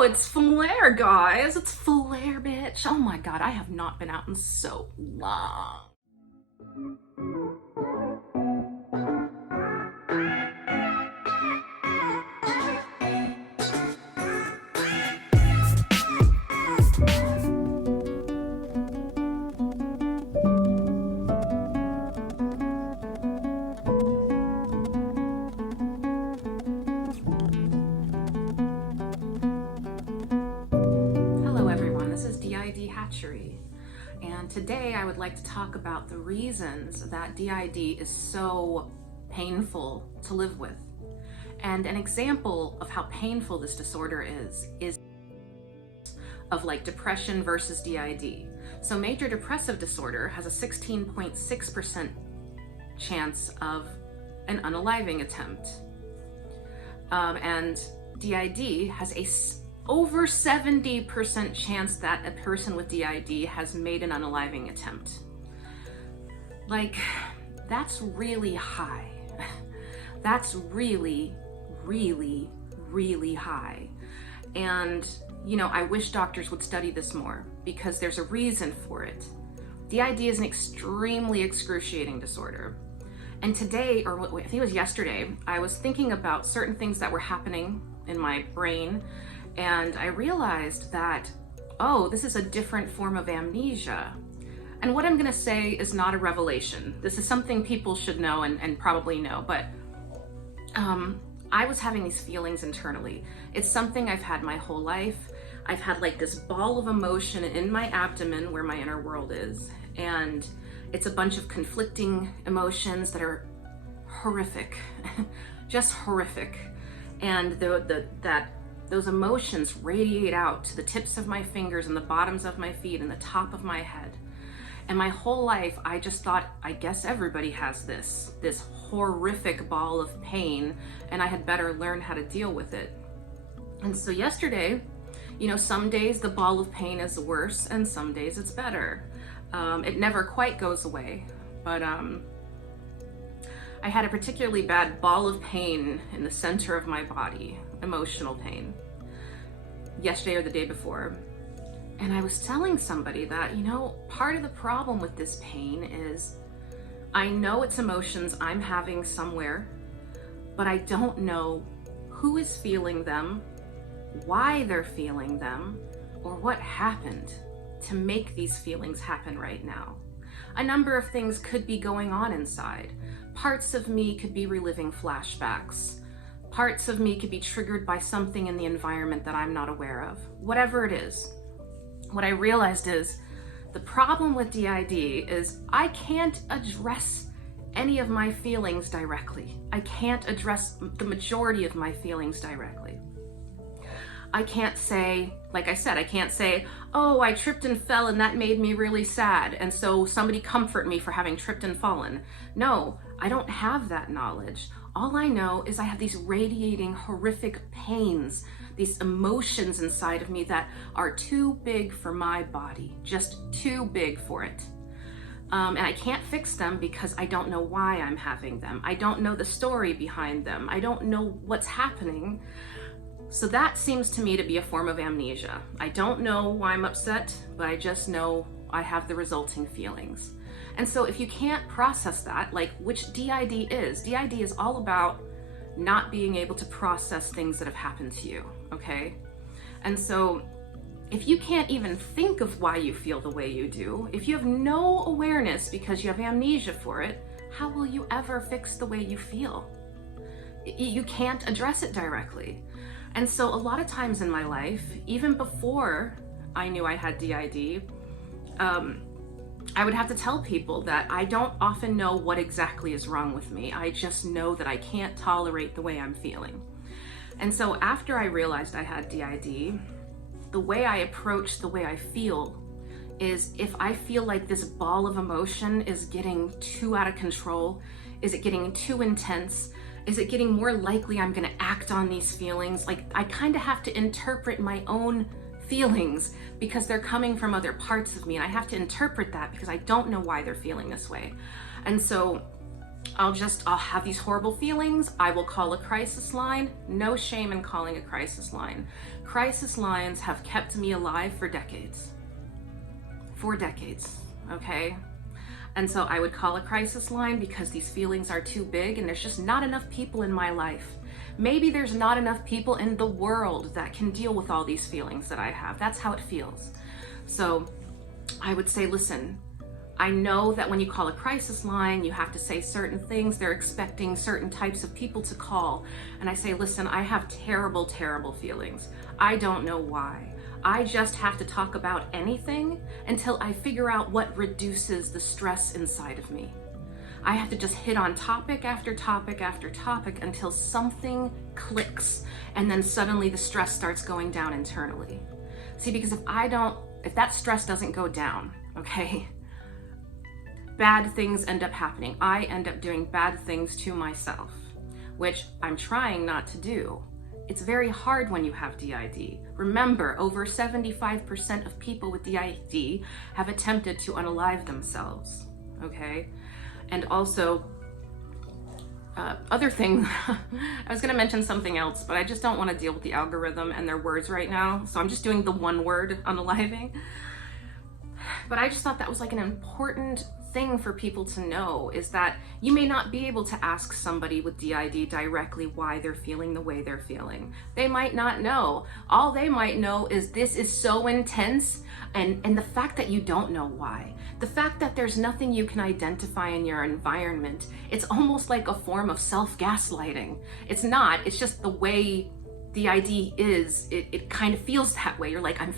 Oh, it's flare, guys. It's flare, bitch. Oh my god, I have not been out in so long. Hello everyone, this is DID Hatchery, and today I would like to talk about the reasons that DID is so painful to live with. And an example of how painful this disorder is of like depression versus DID. So major depressive disorder has a 16.6% chance of an unaliving attempt. And DID has a over 70% chance that a person with DID has made an unaliving attempt. Like, that's really high. That's really, really, really high. And, you know, I wish doctors would study this more because there's a reason for it. DID is an extremely excruciating disorder. And today, or I think it was yesterday, I was thinking about certain things that were happening in my brain, and I realized that, oh, this is a different form of amnesia. And what I'm gonna say is not a revelation. This is something people should know and probably know, but I was having these feelings internally. It's something I've had my whole life. I've had like this ball of emotion in my abdomen where my inner world is, and it's a bunch of conflicting emotions that are horrific, just horrific. And those emotions radiate out to the tips of my fingers and the bottoms of my feet and the top of my head. And my whole life, I just thought, I guess everybody has this horrific ball of pain, and I had better learn how to deal with it. And so yesterday, you know, some days the ball of pain is worse and some days it's better. It never quite goes away, but I had a particularly bad ball of pain in the center of my body, emotional pain, yesterday or the day before. And I was telling somebody that, you know, part of the problem with this pain is I know it's emotions I'm having somewhere, but I don't know who is feeling them, why they're feeling them, or what happened to make these feelings happen right now. A number of things could be going on inside. Parts of me could be reliving flashbacks. Parts of me could be triggered by something in the environment that I'm not aware of. Whatever it is, what I realized is the problem with DID is I can't address any of my feelings directly. I can't address the majority of my feelings directly. I can't say, like I said, I can't say, oh, I tripped and fell and that made me really sad, and so somebody comfort me for having tripped and fallen. No, I don't have that knowledge. All I know is I have these radiating, horrific pains, these emotions inside of me that are too big for my body, just too big for it. And I can't fix them because I don't know why I'm having them. I don't know the story behind them. I don't know what's happening. So that seems to me to be a form of amnesia. I don't know why I'm upset, but I just know I have the resulting feelings. And so if you can't process that, like which DID is all about not being able to process things that have happened to you, okay? And so if you can't even think of why you feel the way you do, if you have no awareness because you have amnesia for it, how will you ever fix the way you feel? You can't address it directly. And so a lot of times in my life, even before I knew I had DID, I would have to tell people that I don't often know what exactly is wrong with me. I just know that I can't tolerate the way I'm feeling. And so after I realized I had DID, the way I approach the way I feel is if I feel like this ball of emotion is getting too out of control, is it getting too intense? Is it getting more likely I'm gonna act on these feelings? Like, I kind of have to interpret my own feelings because they're coming from other parts of me, and I have to interpret that because I don't know why they're feeling this way. And so I'll have these horrible feelings. I will call a crisis line. No shame in calling a crisis line. Crisis lines have kept me alive for decades. For decades, okay? And so I would call a crisis line because these feelings are too big and there's just not enough people in my life. Maybe there's not enough people in the world that can deal with all these feelings that I have. That's how it feels. So I would say, listen, I know that when you call a crisis line, you have to say certain things. They're expecting certain types of people to call. And I say, listen, I have terrible, terrible feelings. I don't know why. I just have to talk about anything until I figure out what reduces the stress inside of me. I have to just hit on topic after topic after topic until something clicks, and then suddenly the stress starts going down internally. See, because if that stress doesn't go down, okay, bad things end up happening. I end up doing bad things to myself, which I'm trying not to do. It's very hard when you have DID. Remember, over 75% of people with DID have attempted to unalive themselves, okay? And also, other thing, I was gonna mention something else, but I just don't wanna deal with the algorithm and their words right now, so I'm just doing the one word, unaliving. But I just thought that was like an important thing for people to know, is that you may not be able to ask somebody with DID directly why they're feeling the way they're feeling. They might not know. All they might know is this is so intense, and the fact that you don't know why. The fact that there's nothing you can identify in your environment, it's almost like a form of self-gaslighting. It's not, it's just the way the ID is, it kind of feels that way. You're like, I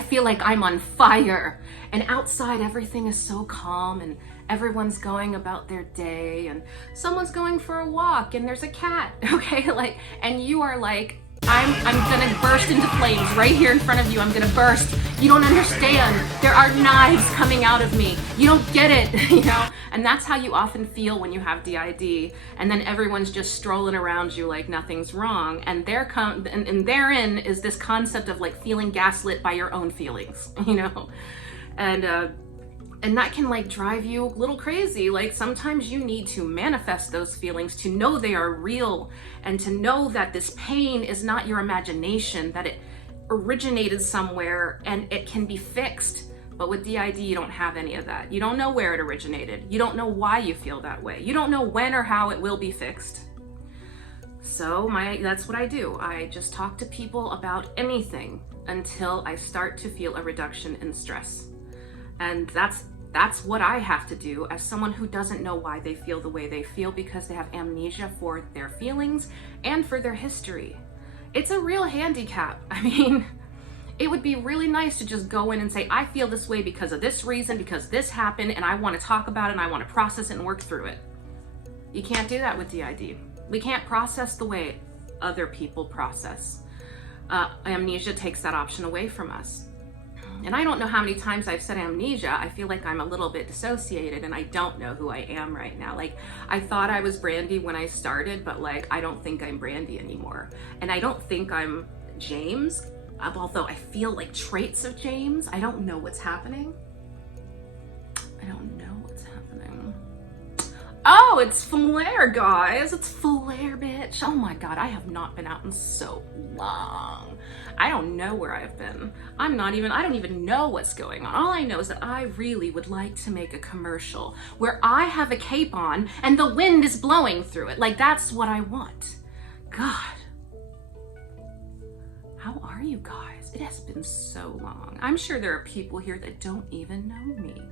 feel like I'm on fire, and outside everything is so calm and everyone's going about their day and someone's going for a walk and there's a cat, okay? Like, and you are like, I'm gonna burst into flames right here in front of you. I'm gonna burst. You don't understand. There are knives coming out of me. You don't get it, you know? And that's how you often feel when you have DID. And then everyone's just strolling around you like nothing's wrong. And therein is this concept of like feeling gaslit by your own feelings, you know? And that can like drive you a little crazy. Like sometimes you need to manifest those feelings to know they are real, and to know that this pain is not your imagination, that it originated somewhere and it can be fixed. But with DID, you don't have any of that. You don't know where it originated. You don't know why you feel that way. You don't know when or how it will be fixed. So that's what I do. I just talk to people about anything until I start to feel a reduction in stress. And that's what I have to do as someone who doesn't know why they feel the way they feel, because they have amnesia for their feelings and for their history. It's a real handicap. I mean, it would be really nice to just go in and say, I feel this way because of this reason, because this happened, and I want to talk about it and I want to process it and work through it. You can't do that with DID. We can't process the way other people process. Amnesia takes that option away from us. And I don't know how many times I've said amnesia. I feel like I'm a little bit dissociated and I don't know who I am right now. Like, I thought I was Brandy when I started, but like, I don't think I'm Brandy anymore. And I don't think I'm James, although I feel like traits of James. I don't know what's happening. I don't know what's happening. Oh, it's Flare, guys. It's Flare, bitch. Oh my God, I have not been out in so long. I don't know where I've been. I don't even know what's going on. All I know is that I really would like to make a commercial where I have a cape on and the wind is blowing through it. Like, that's what I want. God. How are you guys? It has been so long. I'm sure there are people here that don't even know me.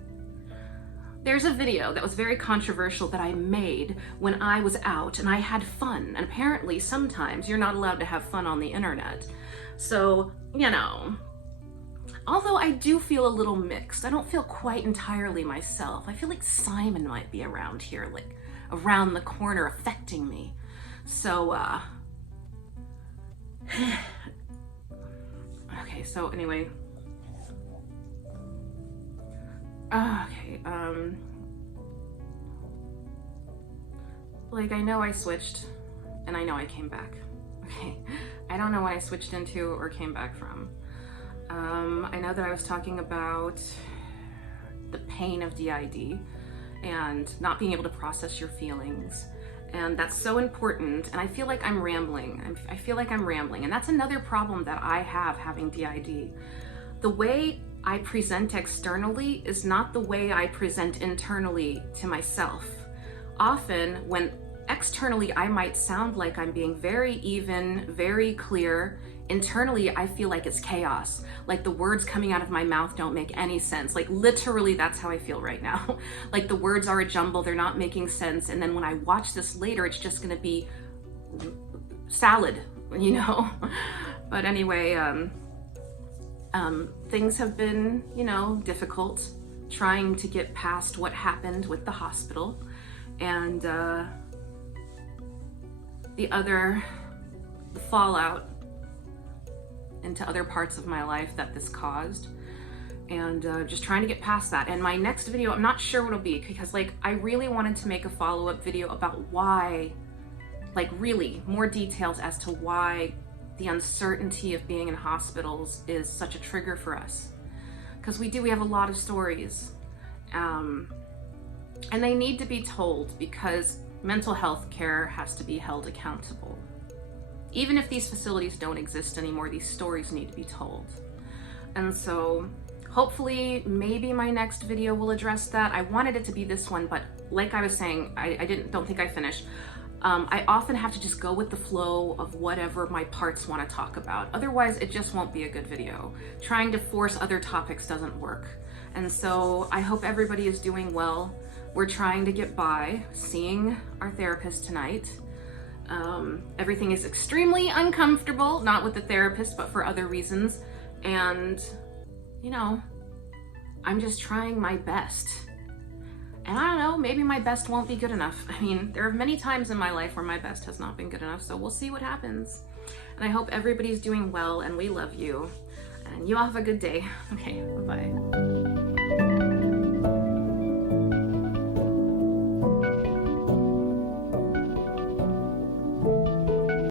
There's a video that was very controversial that I made when I was out and I had fun. And apparently sometimes you're not allowed to have fun on the internet. So, you know, although I do feel a little mixed, I don't feel quite entirely myself. I feel like Simon might be around here, like around the corner affecting me. So, okay, so anyway. Okay, like I know I switched and I know I came back. Okay, I don't know what I switched into or came back from. I know that I was talking about the pain of DID and not being able to process your feelings. And that's so important. And I feel like I'm rambling. I feel like I'm rambling. And that's another problem that I have having DID. The way I present externally is not the way I present internally to myself. Often when externally I might sound like I'm being very even, very clear, internally I feel like it's chaos. Like the words coming out of my mouth don't make any sense. Like literally that's how I feel right now. Like the words are a jumble, they're not making sense. And then when I watch this later, it's just gonna be salad, you know? But anyway, things have been, you know, difficult trying to get past what happened with the hospital and the fallout into other parts of my life that this caused, and just trying to get past that. And my next video, I'm not sure what it'll be, because like I really wanted to make a follow-up video about why, like really more details as to why the uncertainty of being in hospitals is such a trigger for us, because we have a lot of stories, and they need to be told, because mental health care has to be held accountable. Even if these facilities don't exist anymore, these stories need to be told. And so hopefully maybe my next video will address that. I wanted it to be this one, but like I was saying, I don't think I finished. I often have to just go with the flow of whatever my parts want to talk about. Otherwise, it just won't be a good video. Trying to force other topics doesn't work. And so I hope everybody is doing well. We're trying to get by, seeing our therapist tonight. Everything is extremely uncomfortable, not with the therapist, but for other reasons. And, you know, I'm just trying my best. And I don't know, maybe my best won't be good enough. I mean, there are many times in my life where my best has not been good enough, so we'll see what happens. And I hope everybody's doing well, and we love you. And you all have a good day. Okay, bye-bye.